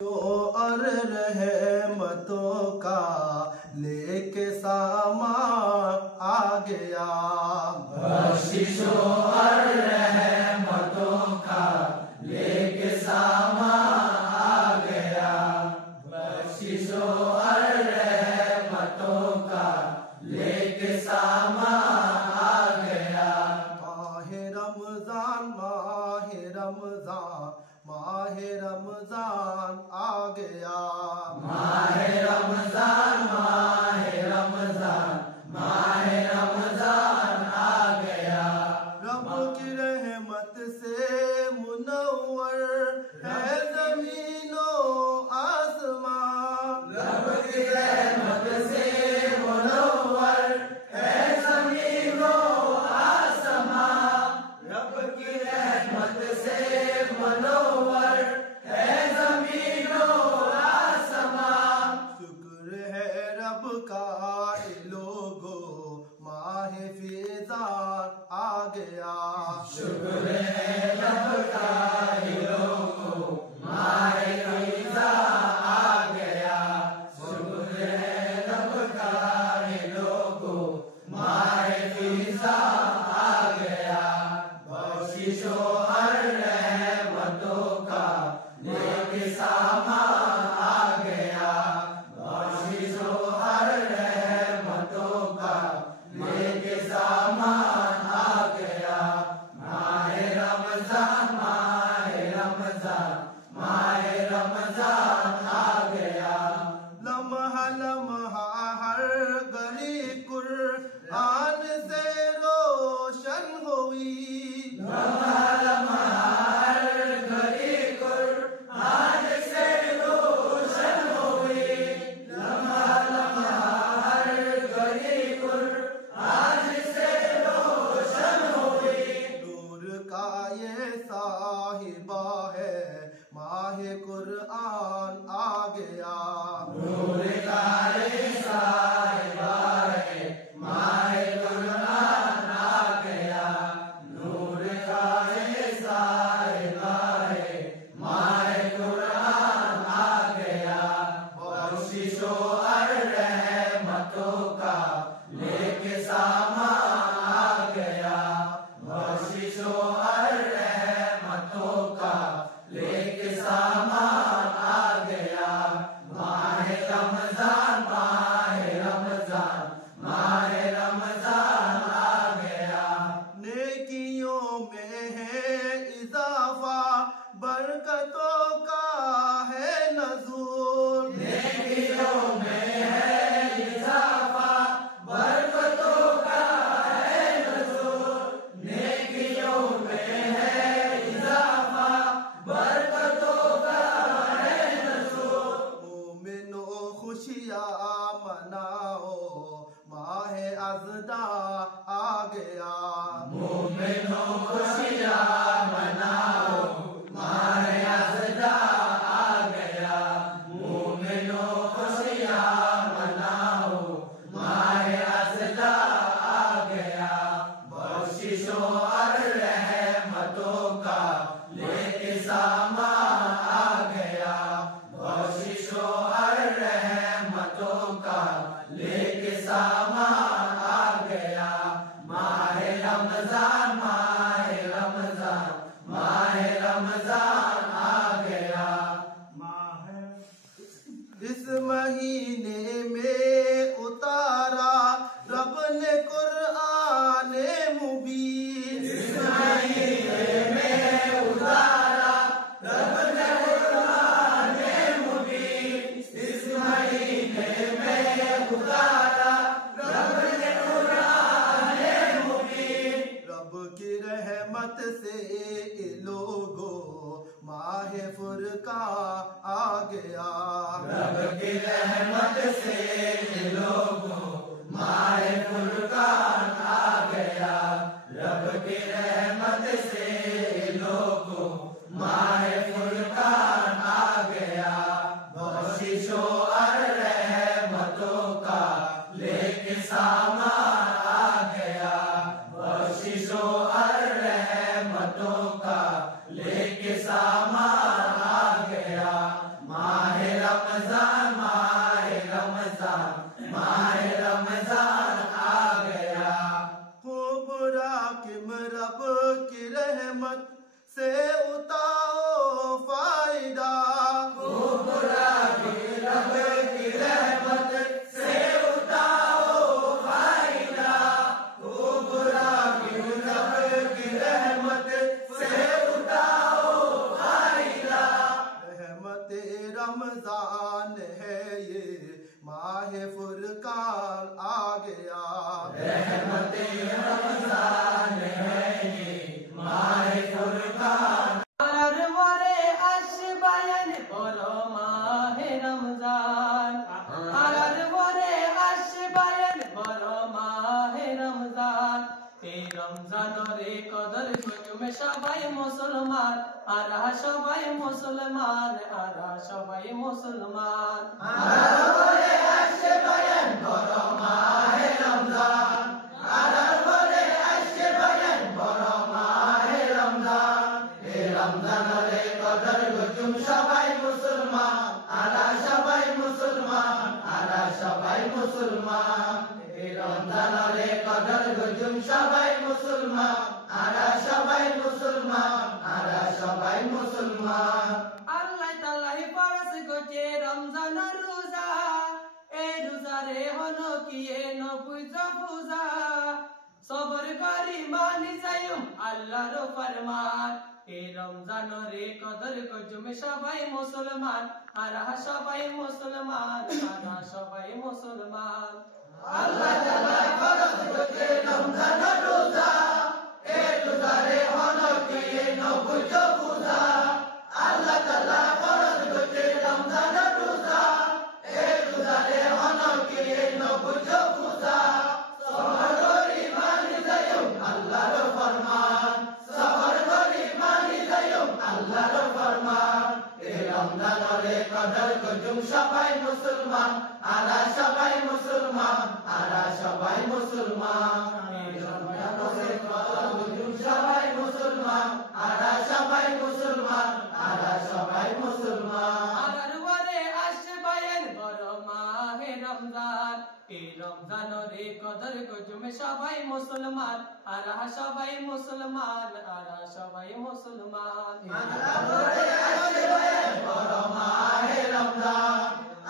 और रहमतों का लेके सामान आ गया। बख्शिशों और रहमतों का लेके सामान आ गया। बख्शिशों और रहमतों का लेके सामान आ गया। माहे रमजान माहे रमजान माहे रमजान आ गया। माहे रमजान माहे रमजान माहे रमजान आ गया। रब की रहमत से मुनव्वर है ज़मीनो आसमां। रब की रहमत से मुनव्वर है ज़मीनो आसमां। रब की रहमत से मुनव्वर है ज़मीनो आसमां। शुक्र है रब का लोगो माहे फिजान आ गया। शुक्र है रब का लोगो माहे फिजान आ गया। शुक्र है रब का लोगो माहे फिजान आ गया। बख्शिशों और रहमतों का लेके सामान आ गया। बख्शिशों और रहमतों का लेके सामान आ गया। माहे रमजान माहे रमजान माहे रमजान आ गया। लम्हा लम्हा हर घड़ी कुरान से रोशन हुई। लम्हा लम्हा हर घड़ी कुरान से रोशन हुई। लम्हा लम्हा हर घड़ी कुरान से रोशन हुई। नूर का ये साहिबा है माहे कुरान आ गया। नूर का ये साहिबा है माहे कुरान आ गया। नूर का ये साहिबा है माहे कुरान आ गया। बख्शिशों और रहमतों का लेके सामान आ गया। बख्शिशों और रहमतों का लेके सामान आ गया। माहे रमजान माहे रमजान माहे रमजान आ गया। नेकियों में है इजाफा बरकतों का है नज़ूल। नेकियों में है इजाफा बरकतों का है नज़ूल। नेकियों में है इजाफा बरकतों का है नज़ूल। मोमिनो खुशियाँ मनाओ माहे अज़दा आ गया। मोमिनो खुशियाँ मनाओ माहे अज़दा आ गया। मोमिनो खुशियाँ मनाओ माहे अज़दा आ गया। बख्शिशों और रहमतों का लेके सामान आ गया। बख्शिशों और रहमतों का लेके सामान आ गया। माहे रमजान माहे रमजान माहे रमजान आ गया। इस महीने में उतारा रब ने कुरान मुबीन। इस महीने में उतारा रब ने कुरान मुबीन। इस महीने में उतारा रब ने कुरान मुबीन। रब की रहमत से लोगो माहे फुरकान आ गया। रब की रहमत से लोगों माहे फुरकान आ गया। रब की रहमत से लोगों माहे फुरकान आ गया। बख्शिशों और रहमतों का लेके सामान आ गया। बख्शिशों और रहमतों का लेके सामान आ गया। रमजान है ये माह फुरकान आ गया रहमते रमजान है ये माह फुरकान আর ওরে আসবায়ন বড় মাহে রমজান আর ওরে আসবায়ন বড় মাহে রমজান এই রমজানের কদর তুমি সবাই মুসলমান আর সবাই মুসলমান আর সবাই মুসলমান আর ওরে আসবায়ন বড় মাহে রমজান আর ওরে আসবায়ন বড় মাহে রমজান এই রমজানের কদর গুজুম সবাই মুসলমান আরা সবাই মুসলমান আরা সবাই মুসলমান এই রমজানের কদর গুজুম সবাই মুসলমান আরা সবাই মুসলমান আরা সবাই মুসলমান আল্লাহ তাআলাই ফরজ করছে রমজানের রোজা এই রোজারে হলো কি এনো পূজা সবর করি মানি যাইম আল্লাহর ফরমান এই রমজানের কদর করজুম সবাই মুসলমান আর সবাই মুসলমান আর সবাই মুসলমান আল্লাহ তাআলা ফরজ করছে রমজানের রোজা এই রোজারে হলো কি এনো পূজা আল্লাহ তাআলা ফরজ করছে রমজানের রোজা এই রোজারে হলো কি এনো পূজা সবর করি মানি যাইম আল্লাহর ফরমান সবর করি মানি যাইম আল্লাহর ফরমান এই রমজানের কদর করজুম সবাই মুসলমান আরা সবাই মুসলমান আরা সবাই মুসলমান এই রমজানের কদর করজুম সবাই মুসলমান আরা সবাই মুসলমান আরা সবাই মুসলমান আর ওরে আসবায়ন বড় মাহে রমজান এই রমজানের কদর করজুম সবাই মুসলমান আর সবাই মুসলমান আর সবাই মুসলমান আর ওরে আসবায়ন বড় মাহে রমজান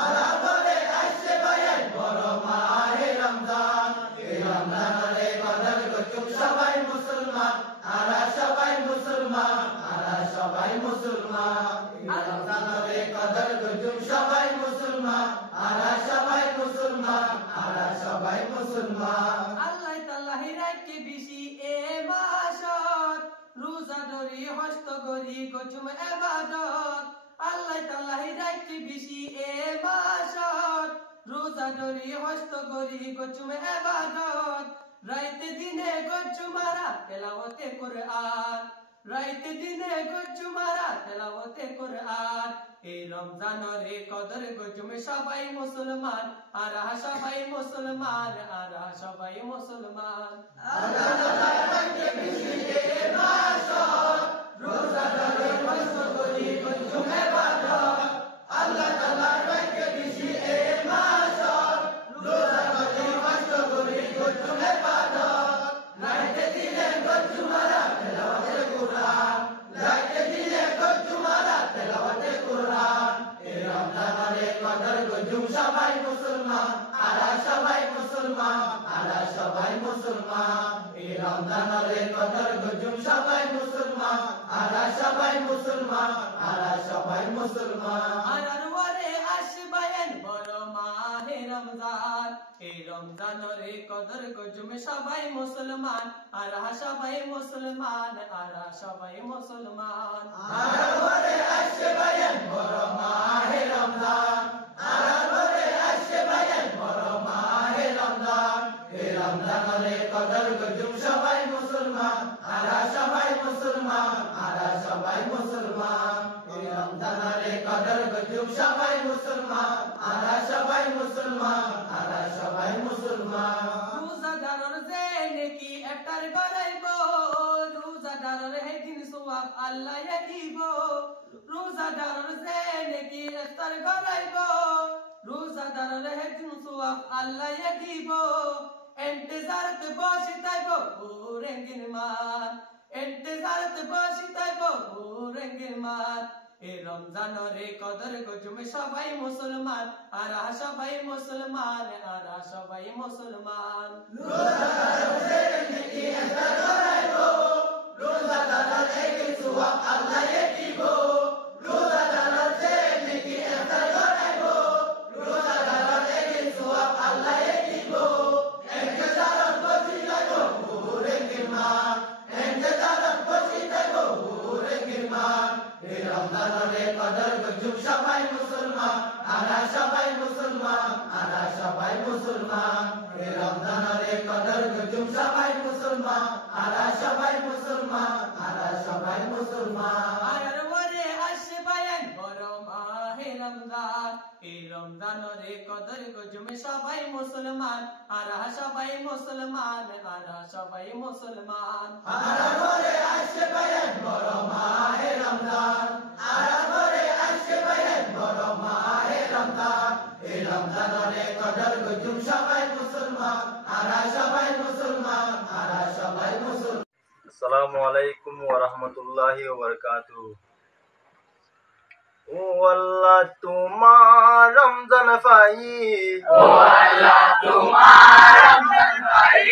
আর ওরে আসবায়ন বড় মাহে রমজান এই রমজানের কদর করজুম সবাই মুসলমান আরা সবাই মুসলমান আরা সবাই মুসলমান এই রমজানের কদর করজুম সবাই মুসলমান আরা সবাই মুসলমান আরা সবাই মুসলমান আল্লাহ তাআলাই রাখে বেশি এ মাসত রোজা ধরি হস্ত করি করজুম ইবাদত আল্লাহ তাআলাই রাখে বেশি এ মাসত রোজা ধরি হস্ত করি করজুম ইবাদত রাইতে দিনে করজুম মারা তেলাওয়াতে কুরআন রাইতে দিনে করজুম মারা তেলাওয়াতে কুরআন এই রমজানের কদর করজুম সবাই মুসলমান আর সবাই মুসলমান আর সবাই মুসলমান আল্লাহ তাআলা রাখে বেশি এ মাসত রোজা ধরে হস্ত করি করজুম ইবাদত আল্লাহ তাআলা রাখে বেশি এ মাসত রোজা ধরে হস্ত করি করজুম ইবাদত রাইতে দিনে করজুম মারা তেলাওয়াতে কুরআন রাইতে দিনে করজুম মারা তেলাওয়াতে কুরআন এই রমজানের কদর করজুম সবাই মুসলমান আরা সবাই মুসলমান আরা সবাই মুসলমান এই রমজানের কদর করজুম সবাই মুসলমান আরা সবাই মুসলমান আরা সবাই মুসলমান আর ওরে আসবায়ন বড় মাহে রমজান এই রমজানের কদর করজুম সবাই মুসলমান আর সবাই মুসলমান আর সবাই মুসলমান আর ওরে আসবায়ন বড় মাহে রমজান আর ওরে আসবায়ন বড় মাহে রমজান এই রমজানের কদর করজুম সবাই মুসলমান আরা সবাই মুসলমান আরা সবাই মুসলমান এই রমজানের কদর করজুম সবাই মুসলমান আরা সবাই মুসলমান আরা সবাই মুসলমান রোজাদারর যে নেকি ইফতার করাইব রোজাদারর হেদিন সওয়াব আল্লাহ দিব রোজাদারর যে নেকি ইফতার করাইব রোজাদারর হেদিন সওয়াব আল্লাহ দিব ইন্তজারত বসে তাইব ও রঙ্গিন মান ইন্তজারত বসে তাইব ও রঙ্গিন মান এই রমজানের কদর করজুম সবাই মুসলমান আর সবাই মুসলমান আর সবাই মুসলমান রোজাদার যে নেকি ইফতার করাইব রোজাদার হেদিন সওয়াব আল্লাহ দিব রোজাদার যে নেকি আরা সবাই মুসলমান, আরা সবাই মুসলমান, এ রমজানের কদর গজুম সবাই মুসলমান, আরা সবাই মুসলমান, আরা সবাই মুসলমান। আয়ার ওরে আসে বায়ান বড় মাহে রমজান, এই রমজানের কদর গজুম সবাই মুসলমান, আরা সবাই মুসলমান, আরা সবাই মুসলমান। আরা ঘরে আসে বায়ান বড় মাহে রমজান, আরা ঘরে আসে বায়ান বড় মাহে রমজান, এই রমজানের কদর গজুম সবাই মুসলমান, আরা সবাই মুসলমান, আরা সবাই মুসলমান। আসসালামু আলাইকুম ওয়া রাহমাতুল্লাহি ওয়া বারাকাতুহু। ও আল্লাহ তোমার রমজান পাই, ও আল্লাহ তোমার রমজান পাই,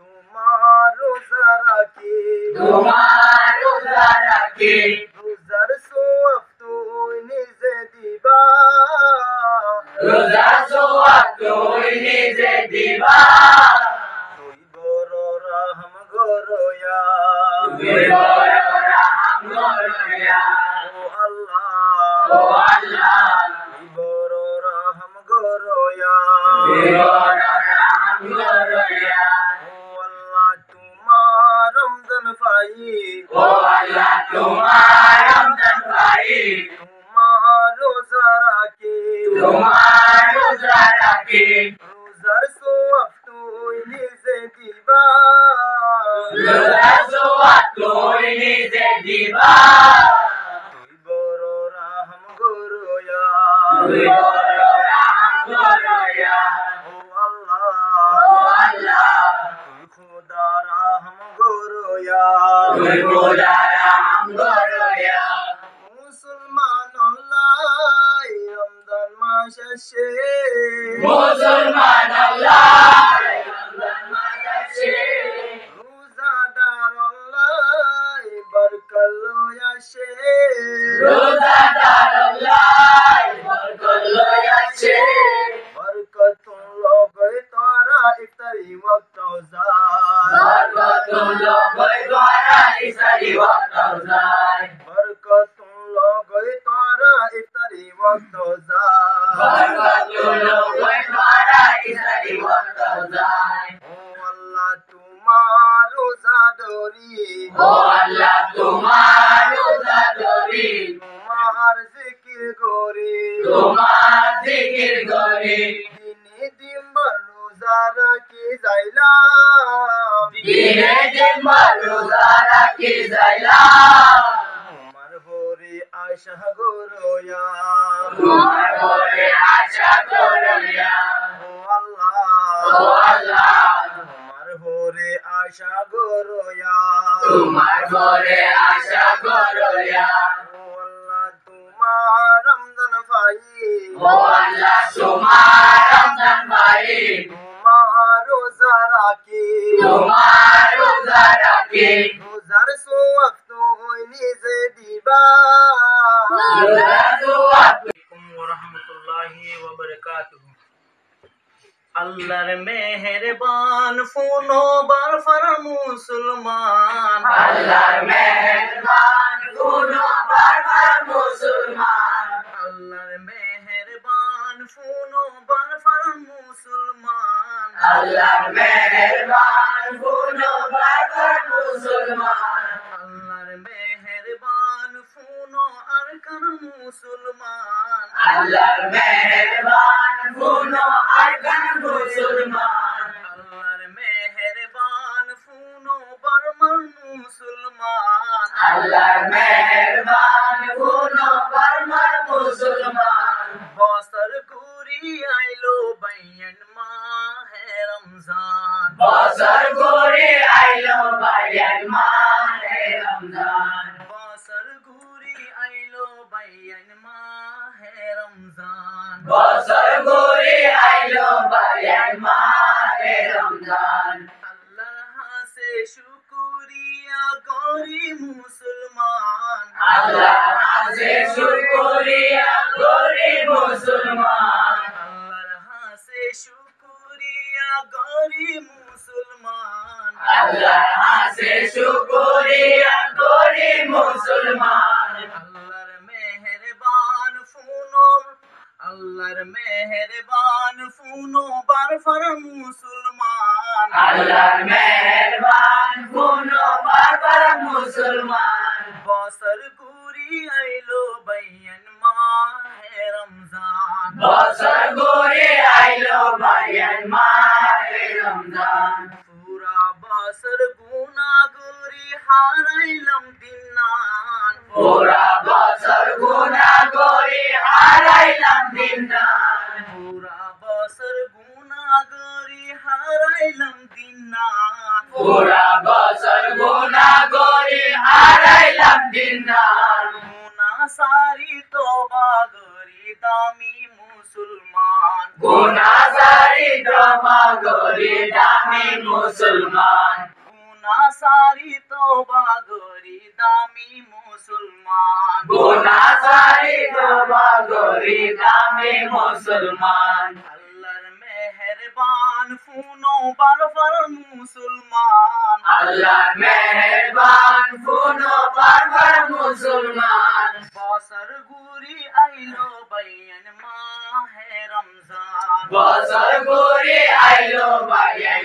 তোমার রোজা রাখি, তোমার রোজা রাখি, রোজার সওয়াব তুই নিজে দিবা, রোজা সওয়াব তুই নিজে দিবা, তুই বড় রহম গরয়া, তুই বড় রহম গরয়া, ও আল্লাহ, ও আল্লাহ তুই বড় রহম গরয়া, তুই বড় রহম গরয়া, ও আল্লাহ তোমার রমজান পাই, ও আল্লাহ তোমার রমজান পাই, তোমার রোজা রাখি, তোমার রোজা রাখি, রোজার সওয়াব তুই নিজে দিবা, রোজা সওয়াব তুই নিজে দিবা, তুই বড় রহম গরয়া, তুই বড় রহম গরয়া, ও আল্লাহ, ও আল্লাহ তুই খোদা রহম গরয়া, তুই খোদা রহম গরয়া, মুসলমান আল্লাহ রমজান মাস আসে, মুসলমান আল্লাহ রমজান মাস আসে, রোজাদার আল্লাহ বরকত লয় আসে, রোজাদার আল্লাহ বরকত লয় আসে, বরকত লয় তারা ইফতারি ওয়াক্ত যায়, বরকত লয় দ্বারা ইসারি ওয়াক্ত যায়, বরকত লয় তারা ইফতারি ওয়াক্ত যায়, বরকত লয় দ্বারা ইসারি ওয়াক্ত যায়, ও আল্লাহ তোমার রোজা ধরি, ও আল্লাহ তোমার রোজা ধরি, তোমার জিকির করি, তোমার জিকির করি, দিনে দিনবার রোজা রাখি যাইলাম, দিনে দিনবার রোজা রাখি যাইলাম, তোমার ভোরে আশা গরয়া, তোমার ঘরে আশা করিয়া, ও আল্লাহ, ও আল্লাহ তোমার ভোরে আশা গরয়া, তোমার ঘরে আশা করিয়া, ও আল্লাহ তোমার রমজান পাই, ও আল্লাহ তোমার রমজান পাই, তোমার রোজা রাখি, তোমার রোজা রাখি, রোজার সওয়াব তুই নিজে দিবা, রোজা সওয়াব ওয়া রাহমাতুল্লাহি ওয়া বারাকাতুহু। আল্লাহর মেহেরবান ফোনো বারফার মুসলমান, আল্লাহর মেহেরবান গুনো বারবার মুসলমান, আল্লাহর মেহেরবান ফোনো বারফার মুসলমান, আল্লাহর মেহেরবান গুনো বারবার মুসলমান, আল্লাহর মেহেরবান ফোনো আরকান মুসলমান, আল্লাহর মেহেরবান গুনো আরকান মুসলমান, আল্লাহর মেহেরবান ফোনো বারমান মুসলমান, আল্লাহর মেহেরবান গুনো বারবার মুসলমান, বছর ঘুরি আইলো বাইয়ান মাহে রমজান, বছর ঘুরে আইলো বায়ান মাহে রমজান, বছর ঘুরি আইলো বাইয়ান মাহে রমজান, বছর ঘুরে আইলো বায়ান মাহে রমজান, আল্লাহর হাসে শুকরিয়া করি মুসলমান, আল্লাহ হাসে শুকরিয়া করি মুসলমান, আল্লাহর হাসে শুকরিয়া করি মুসলমান, আল্লাহ হাসে শুকরিয়া করি মুসলমান, আল্লাহর মেহেরবান ফোনো আল্লাহর মেহেরবান ফুনো বারফার মুসলমান আল্লাহর মেহেরবান ফুনো বারবার মুসলমান বছর ঘুরি আইলো বাইয়ান মাহে রমজান বছর ঘুরে আইলো বায়ান মাহে রমজান পুরা বছর গুনাহগারি হারাইলাম দিনান পুরা বছর গুনাহ করে হারাইলাম দিনান পুরা বছর গুনাহগারি হারাইলাম দিনান পুরা বছর গুনাহ করে হারাইলাম দিনান গুনাহ সারি তওবা করি দামি মুসলমান গুনাহগারি তওবা করে দামি মুসলমান গুনাহ সারি তওবা করি দামি মুসলমান গুনাহগারি তওবা করে দামি মুসলমান আল্লাহর মেহেরবান ফুনো বারফার মুসলমান আল্লাহর মেহেরবান ফুনো বারবার মুসলমান বছর ঘুরি আইলো বাইয়ান মাহে রমজান বছর ঘুরে আইলো বায়ান